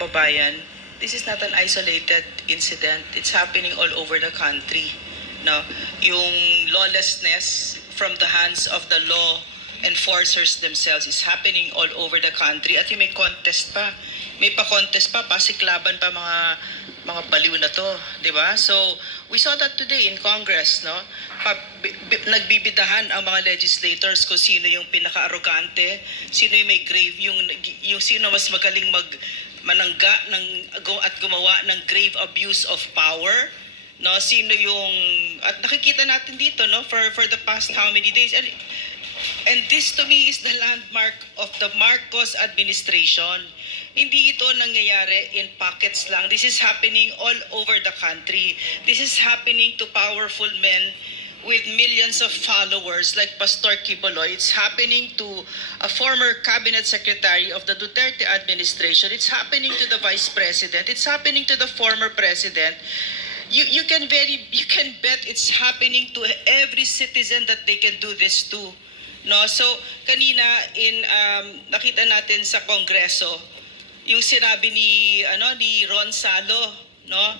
Babayan, this is not an isolated incident. It's happening all over the country. No, yung lawlessness from the hands of the law enforcers themselves is happening all over the country. At yung may contest pa. May pa-contest pa, pasiklaban pa mga baliw na to, di ba? So, we saw that today in Congress, no? Nagbibidahan ang mga legislators kung sino yung pinaka-arrogante, sino yung may grave, yung sino mas magaling manangga at gumawa ng grave abuse of power, no? Sino yung, at nakikita natin dito, no? For the past how many days, and this to me is the landmark of the Marcos administration. Hindi ito nangyayari in pockets lang. This is happening all over the country. This is happening to powerful men with millions of followers like Pastor Quiboloy. It's happening to a former cabinet secretary of the Duterte administration. It's happening to the vice president. It's happening to the former president. You can bet it's happening to every citizen that they can do this to. No, so kanina nakita natin sa Kongreso yung sinabi ni Ron Salo, no?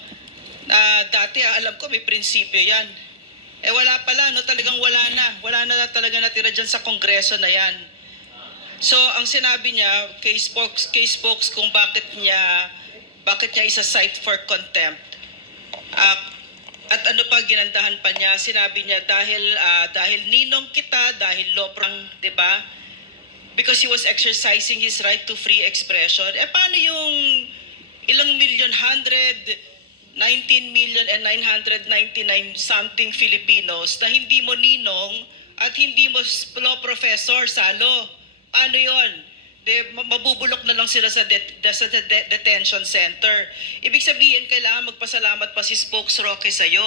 Dati alam ko may prinsipyo 'yan. Wala pala, no, talagang wala na talaga natira diyan sa Kongreso na 'yan. So ang sinabi niya kay spokes kung bakit niya isa-cite for contempt. At ano pa ginandahan pa niya, sinabi niya dahil ninong kita, dahil loprang, 'di ba? Because he was exercising his right to free expression. Paano yung ilang million, 19 million and 999 something Filipinos na hindi mo ninong at hindi mo law professor, Salo? Paano yon? Mabubulok na lang sila sa detention center. Ibig sabihin, kailangan magpasalamat pa si Spokes Roque sa'yo.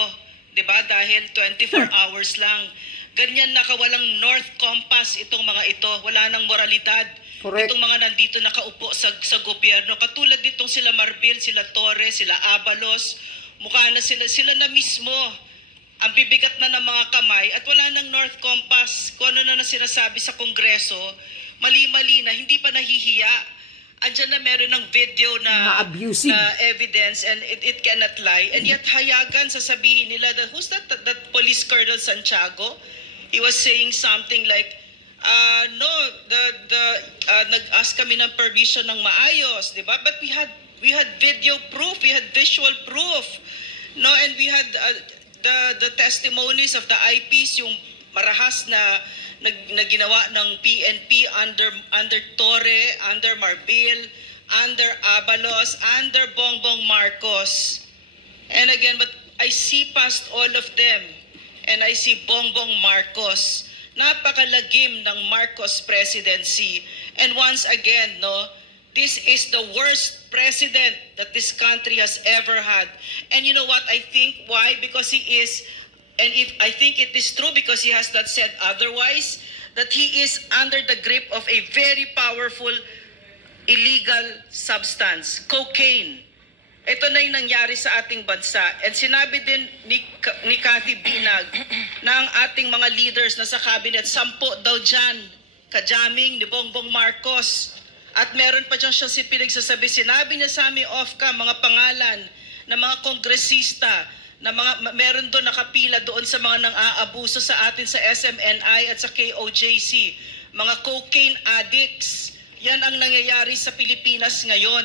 Diba? Dahil 24 hours lang. Ganyan nakawalang North Compass itong mga ito. Wala nang moralidad. Correct. Itong mga nandito nakaupo sa gobyerno. Katulad ditong sila Marbil, sila Torres, sila Abalos. Mukha na sila na mismo. Ang bibigat na ng mga kamay at wala nang North Compass. Kung ano na sinasabi sa Kongreso, mali-mali na, hindi pa nahihiya. Andyan na meron ng video na evidence and it cannot lie. And yet hayagan sasabihin nila that who's that police colonel Santiago? He was saying something like, nag-ask kami ng permission ng maayos, di ba? But we had video proof, we had visual proof. No, and we had the testimonies of the IPs, yung marahas na ginawa ng PNP under Torre, under Marbil, under Abalos, under Bongbong Marcos. And again, but I see past all of them and I see Bongbong Marcos. Napakalagim ng Marcos presidency. And once again, no, this is the worst president that this country has ever had. And you know what I think? Why? Because he is, and I think it is true because he has not said otherwise, that he is under the grip of a very powerful illegal substance, cocaine. Ito na yung nangyari sa ating bansa. And sinabi din ni Cathy Binag na ang ating mga leaders na sa cabinet, 10 daw dyan, kajaming ni Bongbong Marcos. At meron pa dyan siya si pinagsasabi, sinabi niya sa amin off-cam, mga pangalan ng mga kongresista, na meron doon nakapila doon sa mga nang-aabuso sa atin sa SMNI at sa KOJC. Mga cocaine addicts. Yan ang nangyayari sa Pilipinas ngayon.